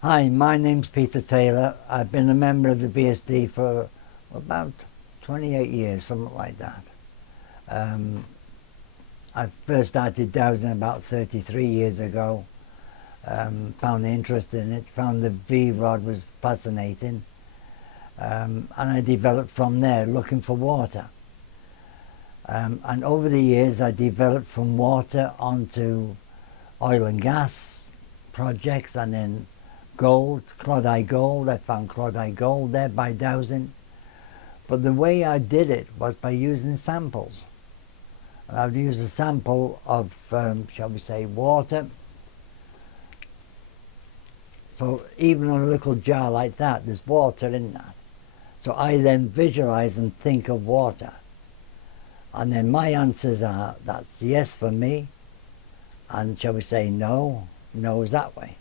Hi, my name's Peter Taylor. I've been a member of the BSD for about 28 years, something like that. I first started dowsing about 33 years ago. Found the interest in it, found the V-rod was fascinating, and I developed from there looking for water. And over the years I developed from water onto oil and gas projects, and then gold, chloride gold. I found chloride gold there by dowsing. But the way I did it was by using samples. And I'd use a sample of, shall we say, water. So even on a little jar like that, there's water in that. So I then visualize and think of water. And then my answers are, that's yes for me, and shall we say no, no is that way.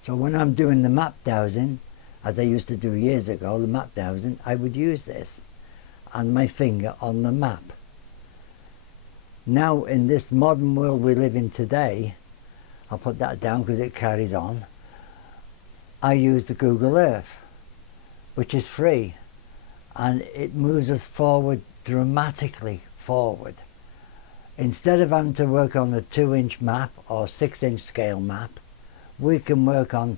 So when I'm doing the map dowsing, as I used to do years ago, the map dowsing, I would use this and my finger on the map. Now in this modern world we live in today, I'll put that down because it carries on, I use the Google Earth, which is free, and it moves us forward, dramatically forward. Instead of having to work on a 2-inch map or 6-inch scale map, we can work on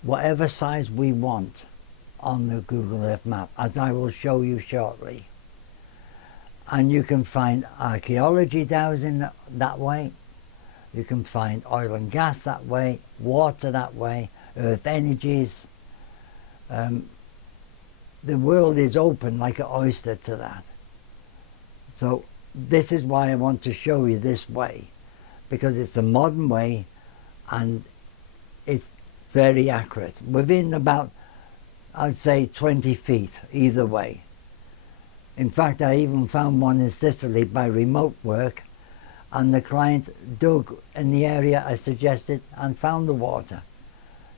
whatever size we want on the Google Earth map, as I will show you shortly. And you can find archaeology dowsing that way, you can find oil and gas that way, water that way, earth energies. The world is open like an oyster to that. So this is why I want to show you this way, because it's a modern way and it's very accurate, within about, I'd say, 20 feet either way. In fact, I even found one in Sicily by remote work, and the client dug in the area I suggested and found the water.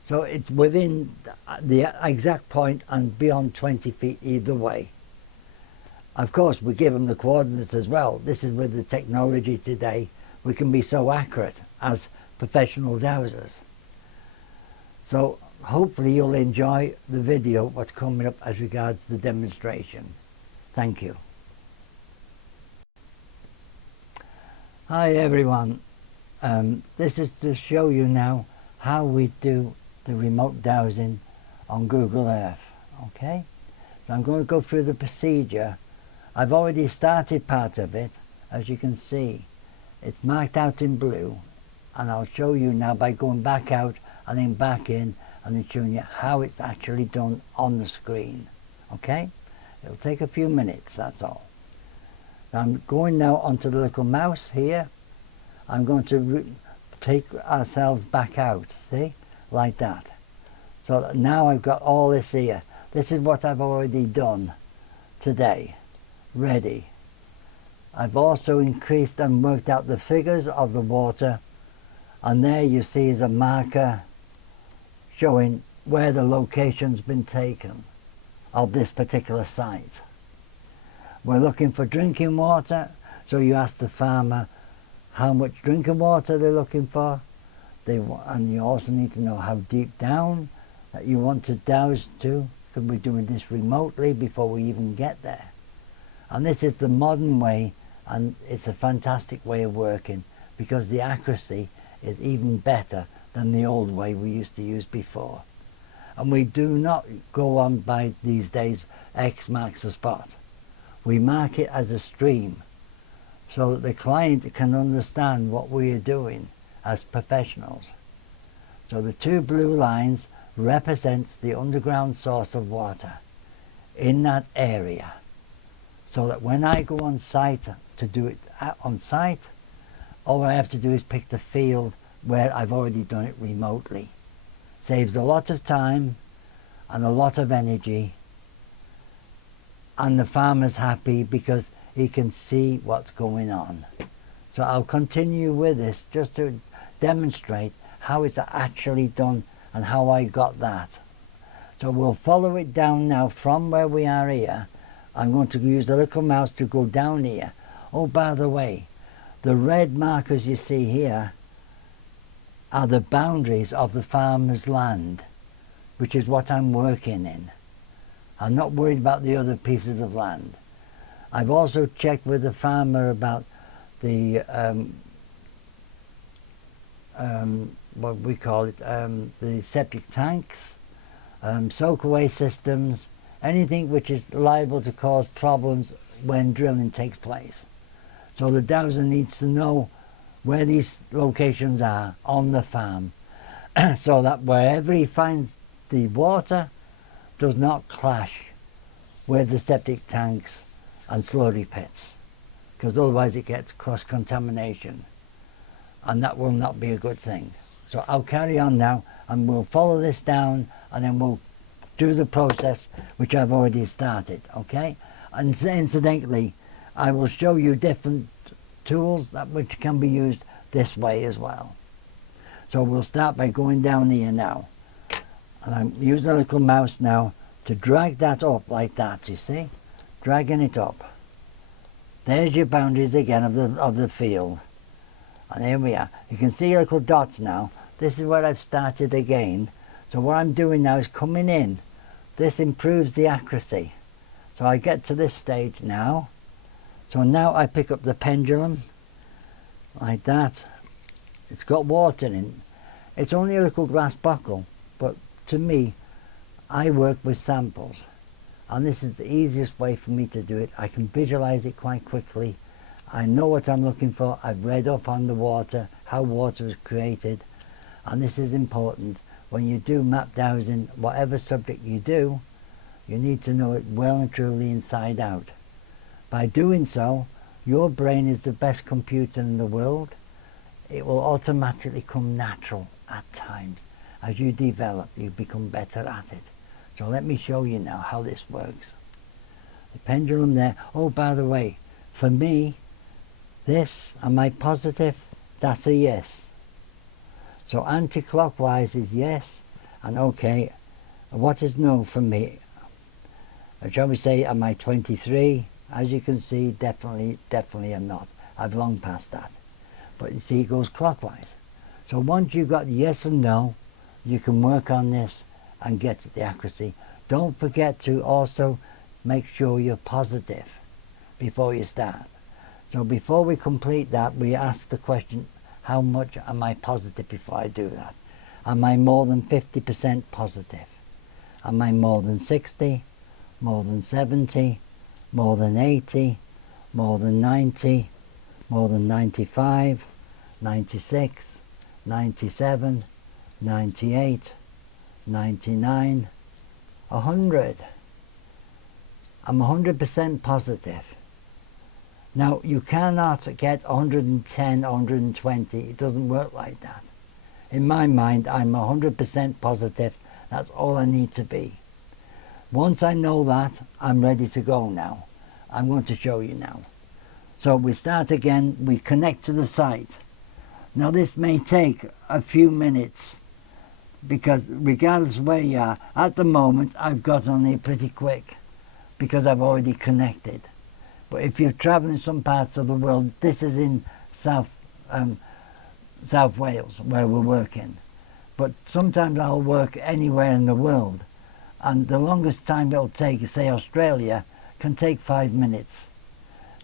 So it's within the exact point and beyond 20 feet either way. Of course, we give them the coordinates as well. This is with the technology today, we can be so accurate as professional dowsers. So hopefully you'll enjoy the video, what's coming up as regards the demonstration. Thank you. Hi everyone. This is to show you now how we do the remote dowsing on Google Earth. Okay? So I'm going to go through the procedure. I've already started part of it, as you can see. It's marked out in blue, and I'll show you now by going back out and then back in, and then showing you how it's actually done on the screen. Okay? It'll take a few minutes, that's all. Now I'm going now onto the little mouse here. I'm going to take ourselves back out, see? Like that. So that now I've got all this here. This is what I've already done today. Ready. I've also increased and worked out the figures of the water, and there you see is a marker showing where the location's been taken of this particular site. We're looking for drinking water, so you ask the farmer how much drinking water they're looking for, and you also need to know how deep down that you want to douse to, because we're doing this remotely before we even get there. And this is the modern way, and it's a fantastic way of working, because the accuracy is even better than the old way we used to use before. And we do not go on by these days X marks a spot. We mark it as a stream, so that the client can understand what we are doing as professionals. So the two blue lines represents the underground source of water in that area, so that when I go on site to do it on site, all I have to do is pick the field where I've already done it remotely. Saves a lot of time and a lot of energy, and the farmer's happy because he can see what's going on. So I'll continue with this just to demonstrate how it's actually done and how I got that. So we'll follow it down now from where we are here. I'm going to use the little mouse to go down here. Oh, by the way, the red markers you see here are the boundaries of the farmer's land. which is what I'm working in. I'm not worried about the other pieces of land. I've also checked with the farmer about the what we call it, the septic tanks, soak-away systems, anything which is liable to cause problems when drilling takes place. So the dowser needs to know where these locations are on the farm so that wherever he finds the water does not clash with the septic tanks and slurry pits, because otherwise it gets cross-contamination, and that will not be a good thing. So I'll carry on now and we'll follow this down and then we'll do the process which I've already started, okay? And incidentally, I will show you different tools which can be used this way as well. So we'll start by going down here now. And I'm using a little mouse now to drag that up like that, you see? Dragging it up. There's your boundaries again of the field. And here we are. You can see little dots now. This is where I've started again. So what I'm doing now is coming in. This improves the accuracy. So I get to this stage now. So now I pick up the pendulum like that. It's got water in. It's only a little glass bottle, but to me, I work with samples. And this is the easiest way for me to do it. I can visualize it quite quickly. I know what I'm looking for. I've read up on the water, how water is created. And this is important. When you do map dowsing, whatever subject you do, you need to know it well and truly inside out. By doing so, your brain is the best computer in the world. It will automatically come natural at times. As you develop, you become better at it. So let me show you now how this works. The pendulum there. Oh, by the way, for me, this, am I positive? That's a yes. So anti-clockwise is yes, and okay. What is no for me? Shall we say, am I 23? As you can see, definitely I'm not. I've long passed that. But you see, it goes clockwise. So once you've got yes and no, you can work on this and get the accuracy. Don't forget to also make sure you're positive before you start. So before we complete that, we ask the question, how much am I positive before I do that? Am I more than 50% positive? Am I more than 60? More than 70? More than 80? More than 90? More than 95? 96? 97? 98? 99? 100? I'm 100% positive. Now, you cannot get 110, 120. It doesn't work like that. In my mind, I'm 100% positive. That's all I need to be. Once I know that, I'm ready to go now. I'm going to show you now. So we start again. We connect to the site. Now, this may take a few minutes because regardless of where you are, at the moment, I've got on here pretty quick because I've already connected. But if you're travelling some parts of the world, this is in South Wales where we're working. But sometimes I'll work anywhere in the world. And the longest time it'll take, say Australia, can take 5 minutes.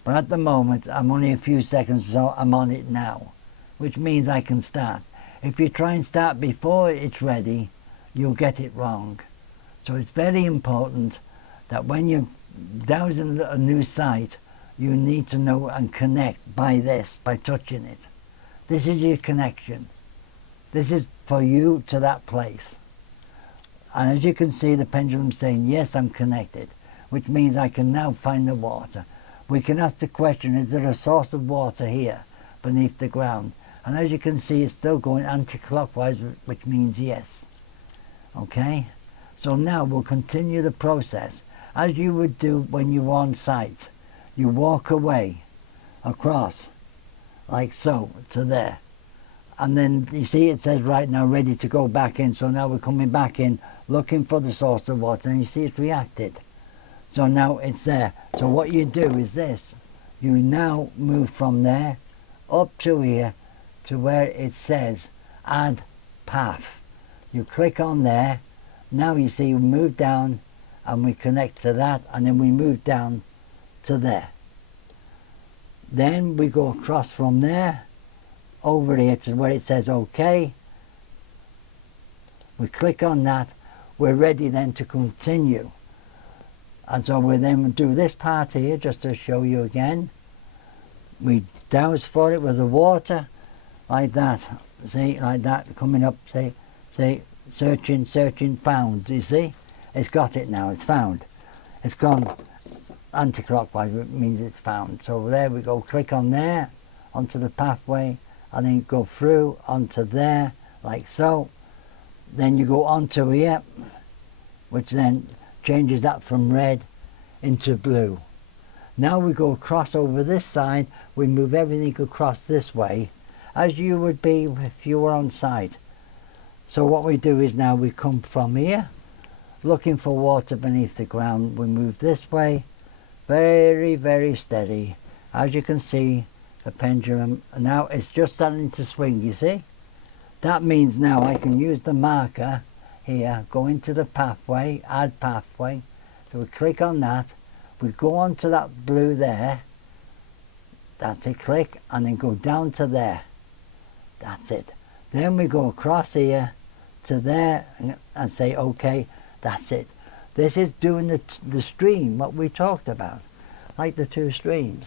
But at the moment, I'm only a few seconds, so I'm on it now. Which means I can start. If you try and start before it's ready, you'll get it wrong. So it's very important that when you're dowsing a new site, you need to know and connect by this, by touching it. This is your connection. This is for you to that place. And as you can see, the pendulum saying, yes, I'm connected, which means I can now find the water. We can ask the question, is there a source of water here beneath the ground? And as you can see, it's still going anti-clockwise, which means yes. Okay? So now we'll continue the process as you would do when you're on site. You walk away across, like so, to there. And then you see it says right now ready to go back in. So now we're coming back in, looking for the source of water, and you see it's reacted. So now it's there. So what you do is this. You now move from there up to here to where it says add path. You click on there. Now you see we move down and we connect to that, and then we move down to there. Then we go across from there over here to where it says OK. We click on that. We're ready then to continue. And so we then do this part here just to show you again. We douse for it with the water like that. See, like that, coming up, see, searching, found, you see? It's got it now, it's found. It's gone anti-clockwise, it means it's found. So there we go, click on there, onto the pathway, and then go through onto there, like so. Then you go onto here, which then changes that from red into blue. Now we go across over this side, we move everything across this way, as you would be if you were on site. So what we do is now we come from here, looking for water beneath the ground. We move this way, very, very steady. As you can see, the pendulum, now it's just starting to swing, you see? That means now I can use the marker here, go into the pathway, add pathway. So we click on that, we go on to that blue there, that's it, click, and then go down to there. That's it. Then we go across here to there and say OK, that's it. This is doing the stream, what we talked about, like the two streams.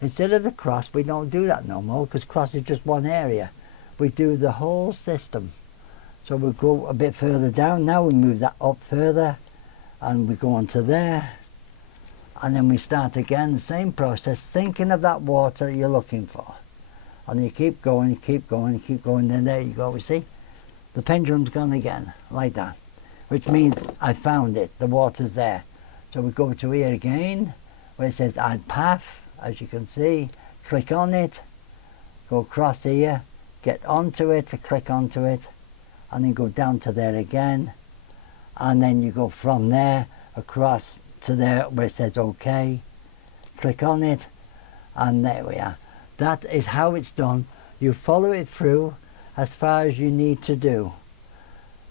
Instead of the cross, we don't do that no more, because cross is just one area. We do the whole system. So we go a bit further down. Now we move that up further, and we go on to there, and then we start again, the same process, thinking of that water that you're looking for. And you keep going, you keep going, you keep going, then there you go, you see? The pendulum's gone again, like that. Which means I found it, the water's there. So we go to here again, where it says add path, as you can see. Click on it, go across here, get onto it, click onto it, and then go down to there again. And then you go from there across to there where it says OK. Click on it, and there we are. That is how it's done. You follow it through as far as you need to do.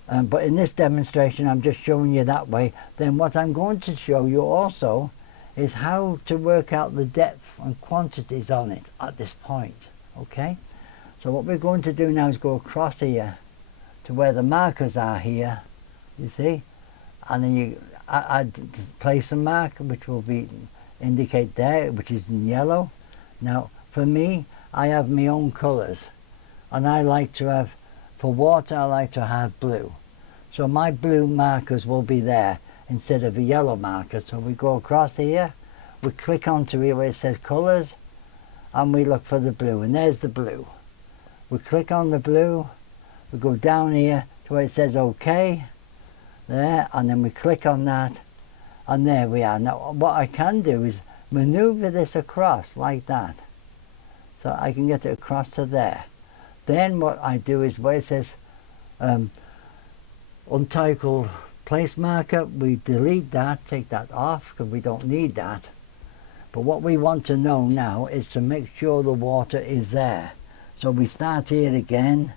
But in this demonstration I'm just showing you that way. Then what I'm going to show you also is how to work out the depth and quantities on it at this point. Okay? So what we're going to do now is go across here to where the markers are here, you see, and then you place a mark which will be indicate there, which is in yellow. Now for me, I have my own colours, and I like to have, for water I like to have blue. So my blue markers will be there instead of a yellow marker. So we go across here, we click onto here where it says colours, and we look for the blue, and there's the blue. We click on the blue, we go down here to where it says OK, there, and then we click on that, and there we are. Now what I can do is maneuver this across like that, so I can get it across to there. Then what I do is where it says untitled place marker, we delete that, take that off, because we don't need that. But what we want to know now is to make sure the water is there. So we start here again,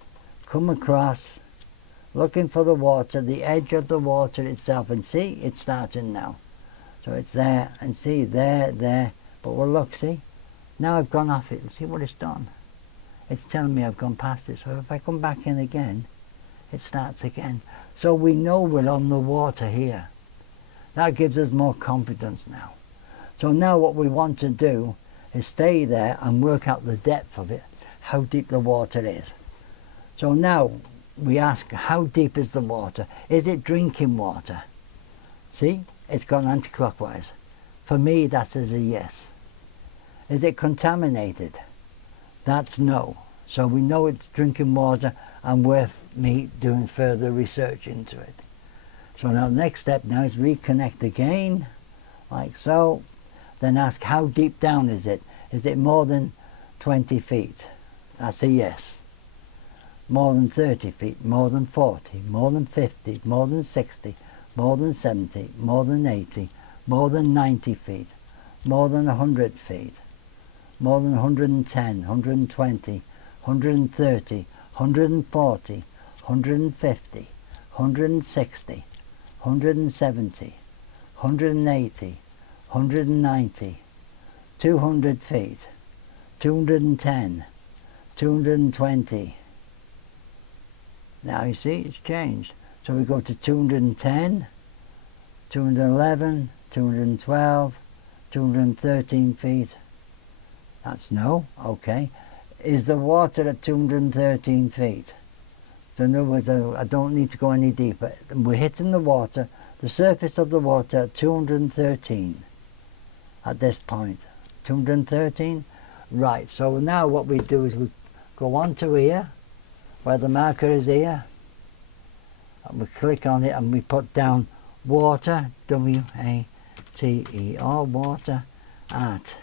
come across, looking for the water, the edge of the water itself, and see, it's starting now. So it's there, and see, there, but well look, see, now I've gone off it, and see what it's done. It's telling me I've gone past it, so if I come back in again, it starts again. So we know we're on the water here. That gives us more confidence now. So now what we want to do is stay there and work out the depth of it, how deep the water is. So now we ask, how deep is the water? Is it drinking water? See, it's gone anti-clockwise. For me, that is a yes. Is it contaminated? That's no. So we know it's drinking water and worth me doing further research into it. So now the next step now is reconnect again, like so. Then ask, how deep down is it? Is it more than 20 feet? That's a yes. More than 30 feet, more than 40, more than 50, more than 60, more than 70, more than 80, more than 90 feet, more than 100 feet, more than 110, 120, 130, 140, 150, 160, 170, 180, 190, 200 feet, 210, 220. Now you see it's changed. So we go to 210, 211, 212, 213 feet. That's no, okay. Is the water at 213 feet? So in other words, I don't need to go any deeper. We're hitting the water, the surface of the water at 213 at this point. 213? Right, so now what we do is we go on to here, where the marker is here, and we click on it and we put down water, W-A-T-E-R, water, at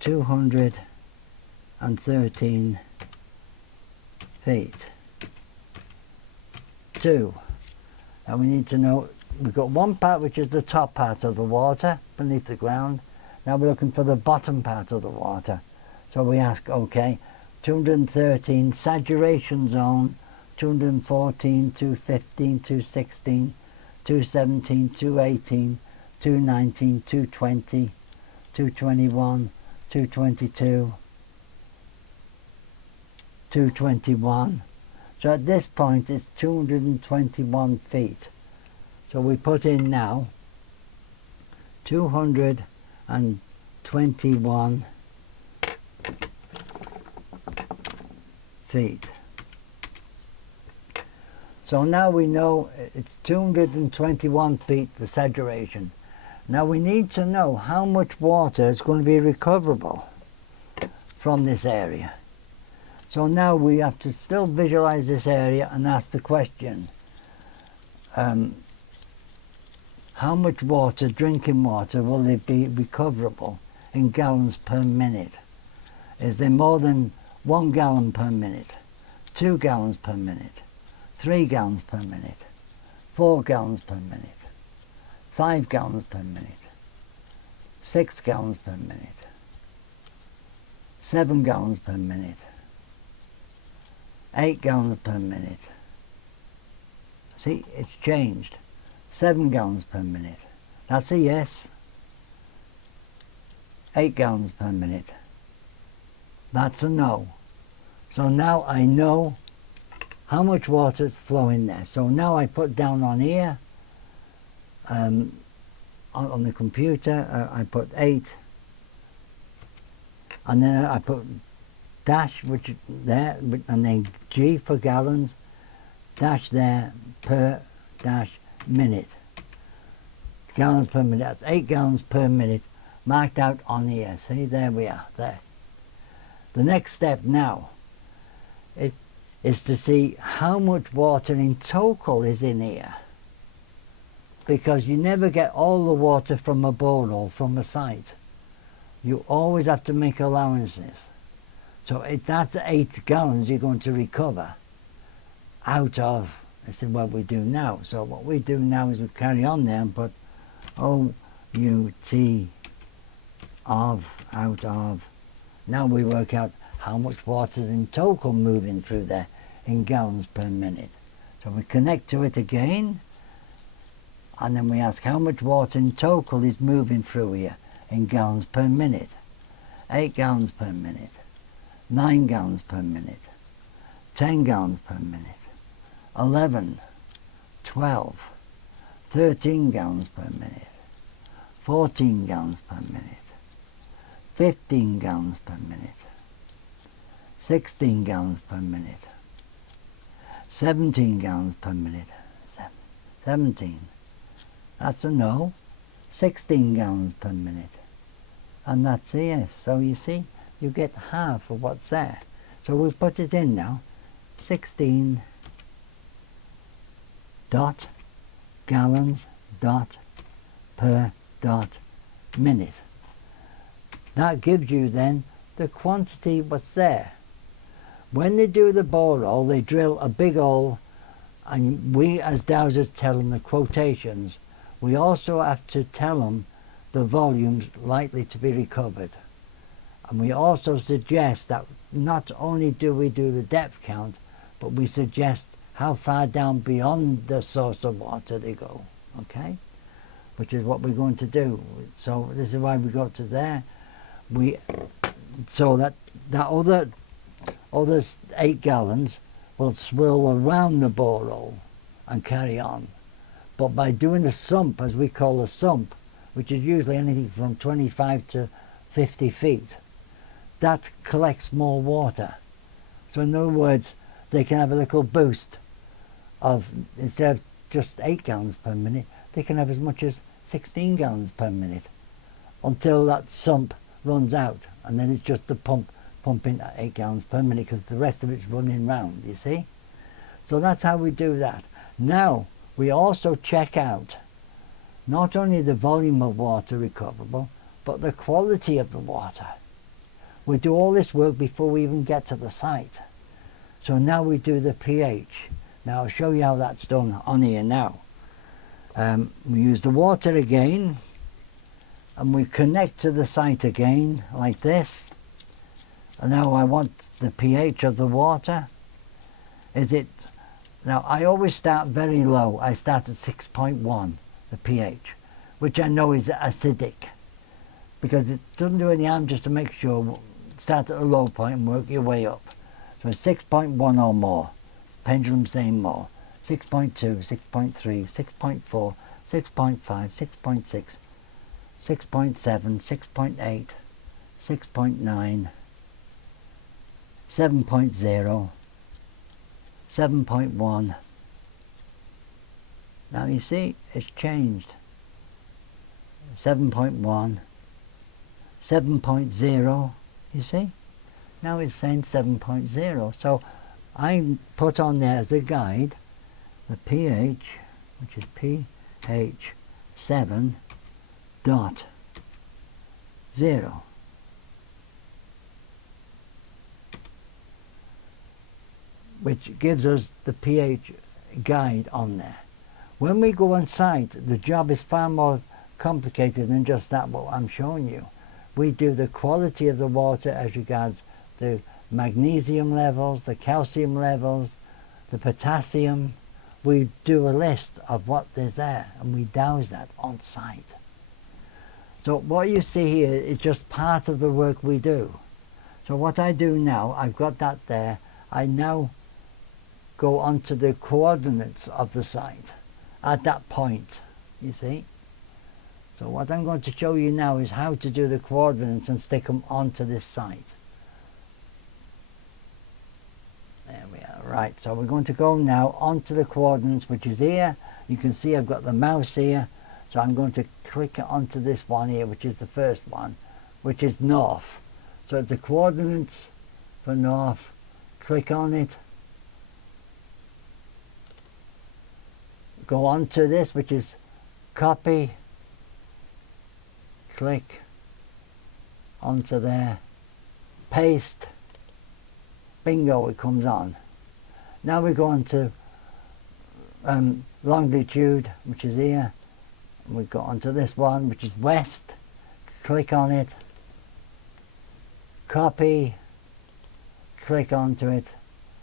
213 feet. 2. And we need to know, we've got one part which is the top part of the water beneath the ground. Now we're looking for the bottom part of the water. So we ask, okay, 213 saturation zone, 214, 215, 216, 217, 218, 219, 220, 221, 222, 221. So at this point it's 221 feet. So we put in now 221 feet. So now we know it's 221 feet, the saturation. Now we need to know how much water is going to be recoverable from this area. So now we have to still visualize this area and ask the question, how much water, drinking water, will it be recoverable in gallons per minute? Is there more than 1 gallon per minute, 2 gallons per minute, 3 gallons per minute, 4 gallons per minute, 5 gallons per minute, 6 gallons per minute, 7 gallons per minute, 8 gallons per minute. See, it's changed. 7 gallons per minute. That's a yes. 8 gallons per minute. That's a no. So now I know how much water is flowing there. So now I put down on here, on the computer, I put 8, and then I put dash, which there, and then G for gallons, dash there, per dash minute. Gallons per minute, that's 8 gallons per minute, marked out on here. See, there we are, there. The next step now is to see how much water in total is in here. Because you never get all the water from a borehole, from a site. You always have to make allowances. So that's 8 gallons you're going to recover out of, this is what we do now. So what we do now is we carry on there and put O-U-T of, out of. Now we work out how much water is in total moving through there in gallons per minute. So we connect to it again, and then we ask how much water in total is moving through here in gallons per minute. 8 gallons per minute, 9 gallons per minute, 10 gallons per minute, 11, 12, 13 gallons per minute, 14 gallons per minute, 15 gallons per minute, 16 gallons per minute, 17 gallons per minute, 17, that's a no, 16 gallons per minute, and that's a yes. So you see, you get half of what's there. So we've put it in now, 16 dot gallons dot per dot minute. That gives you then the quantity what's there. When they do the borehole, they drill a big hole, and we as dowsers tell them the quotations. We also have to tell them the volumes likely to be recovered. And we also suggest that not only do we do the depth count, but we suggest how far down beyond the source of water they go, okay? Which is what we're going to do. So this is why we go to there. So that other 8 gallons will swirl around the borehole and carry on. But by doing the sump, as we call a sump, which is usually anything from 25 to 50 feet, that collects more water. So in other words, they can have a little boost of, instead of just 8 gallons per minute, they can have as much as 16 gallons per minute until that sump runs out, and then it's just the pump pumping at 8 gallons per minute because the rest of it's running round, you see? So that's how we do that. Now, we also check out not only the volume of water recoverable, but the quality of the water. We do all this work before we even get to the site. So now we do the pH. Now I'll show you how that's done on here now. We use the water again, and we connect to the site again like this. And now I want the pH of the water. Now I always start very low. I start at 6.1, the pH, which I know is acidic, because it doesn't do any harm just to make sure. Start at a low point and work your way up. So 6.1 or more. Pendulum saying more. 6.2, 6.3, 6.4, 6.5, 6.6, 6.7, 6.8, 6.9, 7.0, 7.1. Now you see, it's changed. 7.1, 7.0, you see? Now it's saying 7.0. So I put on there as a guide the pH, which is pH 7.0. Which gives us the pH guide on there. When we go on site, the job is far more complicated than just that, what I'm showing you. We do the quality of the water as regards the magnesium levels, the calcium levels, the potassium. We do a list of what there's there, and we douse that on site. So what you see here is just part of the work we do. So what I do now, I've got that there, I now go onto the coordinates of the site at that point, you see. So what I'm going to show you now is how to do the coordinates and stick them onto this site. There we are. Right, so we're going to go now onto the coordinates, which is here. You can see I've got the mouse here, so I'm going to click onto this one here, which is the first one, which is north. So the coordinates for north, click on it, go on to this, which is copy, click onto there, paste, bingo, it comes on. Now we go on to longitude, which is here. We go onto this one, which is west, click on it, copy, click onto it,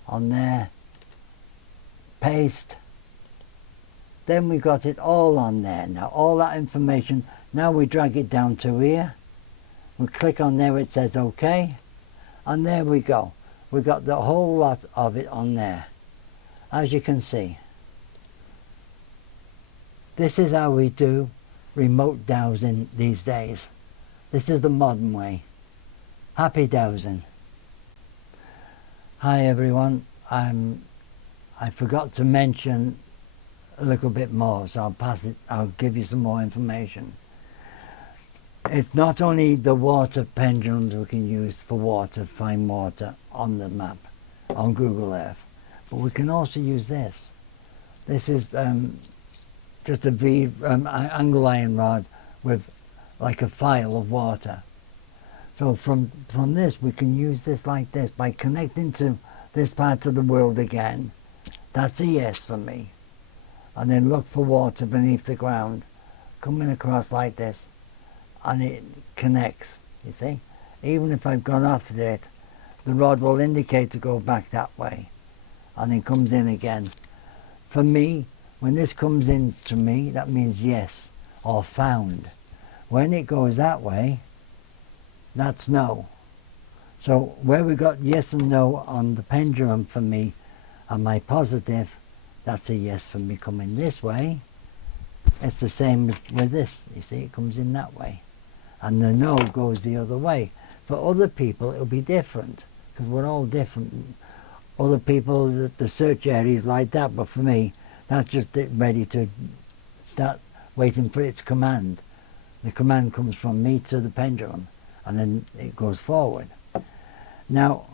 on there, paste. Then we got it all on there. Now all that information, now we drag it down to here. We click on there, it says OK. And there we go. We got the whole lot of it on there. As you can see. This is how we do remote dowsing these days. This is the modern way. Happy dowsing. Hi everyone. I forgot to mention a little bit more, so I'll give you some more information. It's not only the water pendulums we can use for water, find water on the map, on Google Earth, but we can also use this. This is just a angle iron rod with like a file of water. So from this we can use this like this by connecting to this part of the world again. That's a yes for me. And then look for water beneath the ground, coming across like this, and it connects, you see. Even if I've gone after it, the rod will indicate to go back that way, and it comes in again for me, when this comes in to me, that means yes, or found. When it goes that way, that's no. So where we got yes and no on the pendulum for me, and my positive, that's a yes for me coming this way. It's the same as with this, you see, it comes in that way. And the no goes the other way. For other people, it'll be different, because we're all different. Other people, the search area is like that, but for me, that's just it ready to start waiting for its command. The command comes from me to the pendulum, and then it goes forward. Now,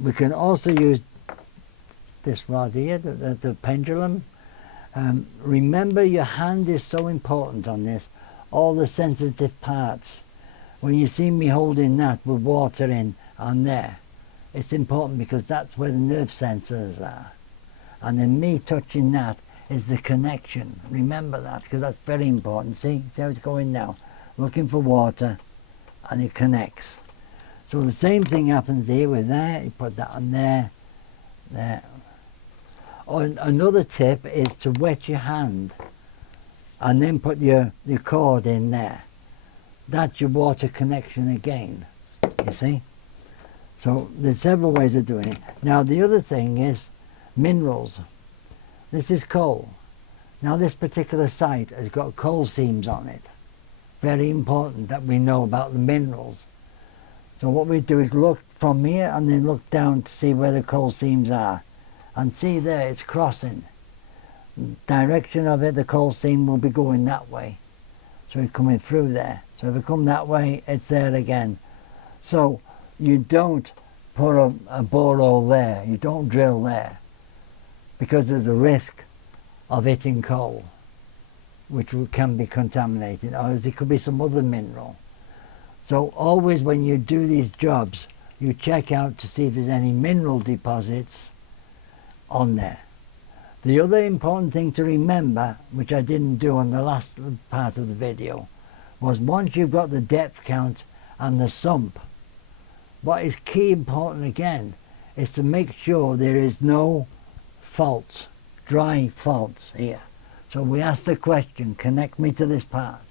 we can also use this rod here, the pendulum. Remember, your hand is so important on this, all the sensitive parts. When you see me holding that with water in on there, it's important because that's where the nerve sensors are. And then me touching that is the connection. Remember that, because that's very important. See how it's going now? Looking for water, and it connects. So the same thing happens here with there. You put that on there, there. Another tip is to wet your hand and then put your cord in there. That's your water connection again, you see. So there's several ways of doing it. Now the other thing is minerals. This is coal. Now this particular site has got coal seams on it. Very important that we know about the minerals. So what we do is look from here and then look down to see where the coal seams are. And see there, it's crossing. Direction of it, the coal seam will be going that way. So it's coming through there. So if we come that way, it's there again. So you don't put a borehole there, you don't drill there, because there's a risk of hitting coal, which can be contaminated, or it could be some other mineral. So always when you do these jobs, you check out to see if there's any mineral deposits on there. The other important thing to remember, which I didn't do on the last part of the video, was once you've got the depth count and the sump, what is key important again is to make sure there is no faults, dry faults here. So we ask the question, connect me to this part.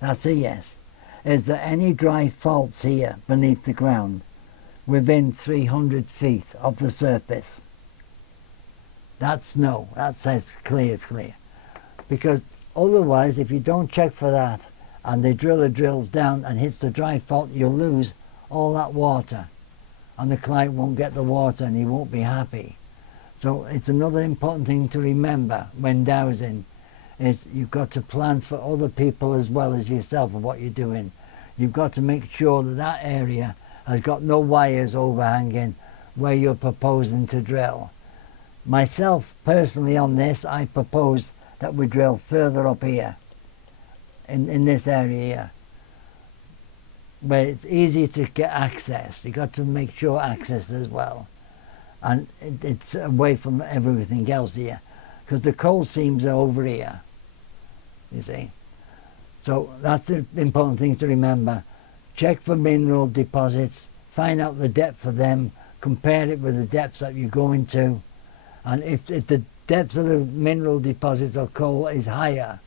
That's a yes. Is there any dry faults here beneath the ground within 300 feet of the surface? That's no. That says clear, it's clear. Because otherwise, if you don't check for that and the driller drills down and hits the dry fault, you'll lose all that water. And the client won't get the water and he won't be happy. So it's another important thing to remember when dowsing, is you've got to plan for other people as well as yourself of what you're doing. You've got to make sure that that area has got no wires overhanging where you're proposing to drill. Myself, personally on this, I propose that we drill further up here, in this area here, where it's easy to get access. You've got to make sure access as well. And it's away from everything else here, because the coal seams are over here, you see. So that's the important thing to remember. Check for mineral deposits, find out the depth of them, compare it with the depths that you're going to. And if the depth of the mineral deposits or coal is higher,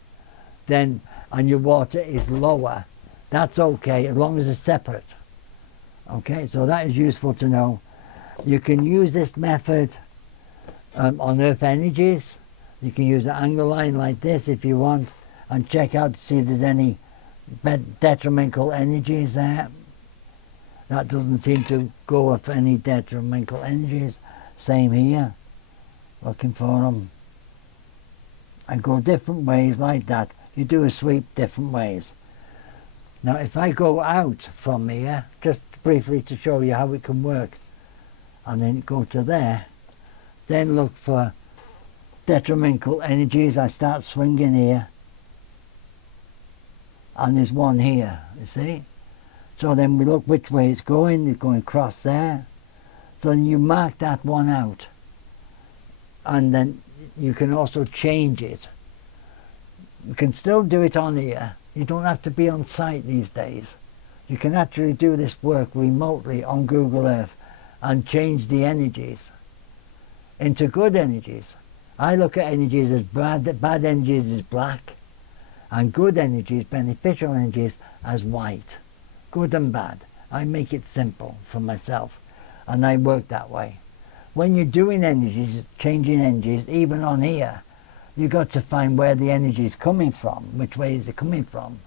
then, and your water is lower, that's okay, as long as it's separate. Okay, so that is useful to know. You can use this method on earth energies. You can use an angle line like this if you want, and check out to see if there's any detrimental energies there. That doesn't seem to go with any detrimental energies. Same here. Looking for them, and go different ways like that. You do a sweep different ways. Now if I go out from here, just briefly to show you how it can work, and then go to there, then look for detrimental energies. I start swinging here, and there's one here, you see. So then we look which way it's going across there. So then you mark that one out. And then you can also change it. You can still do it on here. You don't have to be on site these days. You can actually do this work remotely on Google Earth and change the energies into good energies. I look at energies as bad energies as black, and good energies, beneficial energies, as white. Good and bad. I make it simple for myself, and I work that way. When you're doing energies, changing energies, even on here, you've got to find where the energy is coming from, which way is it coming from.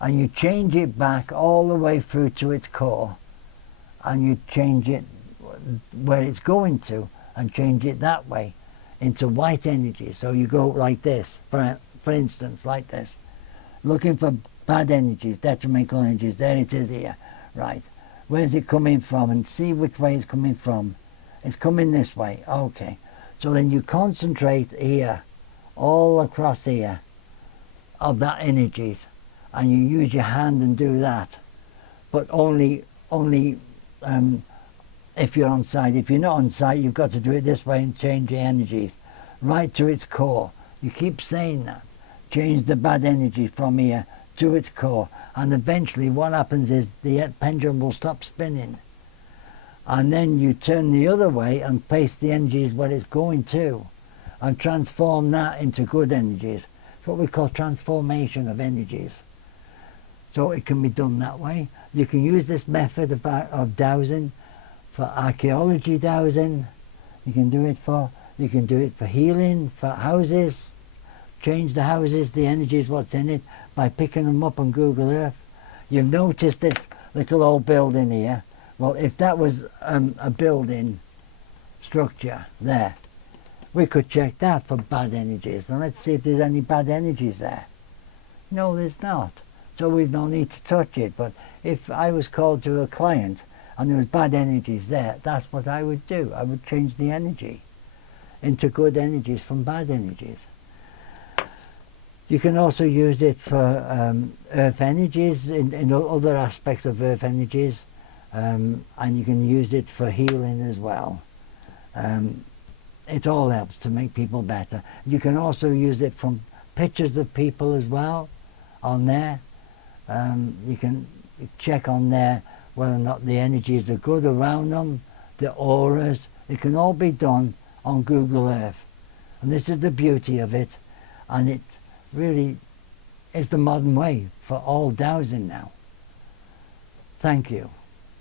And you change it back all the way through to its core, and you change it where it's going to, and change it that way into white energy. So you go like this, for instance, like this, looking for bad energies, detrimental energies. There it is here, right. Where's it coming from, and see which way it's coming from. It's coming this way, okay. So then you concentrate here, all across here, of that energies, and you use your hand and do that. But only if you're on site. If you're not on site, you've got to do it this way and change the energies right to its core. You keep saying that. Change the bad energy from here to its core, and eventually what happens is the pendulum will stop spinning, and then you turn the other way and face the energies where it's going to, and transform that into good energies. It's what we call transformation of energies. So it can be done that way. You can use this method of dowsing for archaeology dowsing. You can do it for healing, for houses. Change the houses, the energies, what's in it, by picking them up on Google Earth. You've noticed this little old building here. Well, if that was a building structure there, we could check that for bad energies. And let's see if there's any bad energies there. No, there's not. So we've no need to touch it. But if I was called to a client and there was bad energies there, that's what I would do. I would change the energy into good energies from bad energies. You can also use it for earth energies, in other aspects of earth energies, and you can use it for healing as well. It all helps to make people better. You can also use it from pictures of people as well on there. You can check on there whether or not the energies are good around them, the auras. It can all be done on Google Earth. And this is the beauty of it, and it really is the modern way for all dowsing now. Thank you.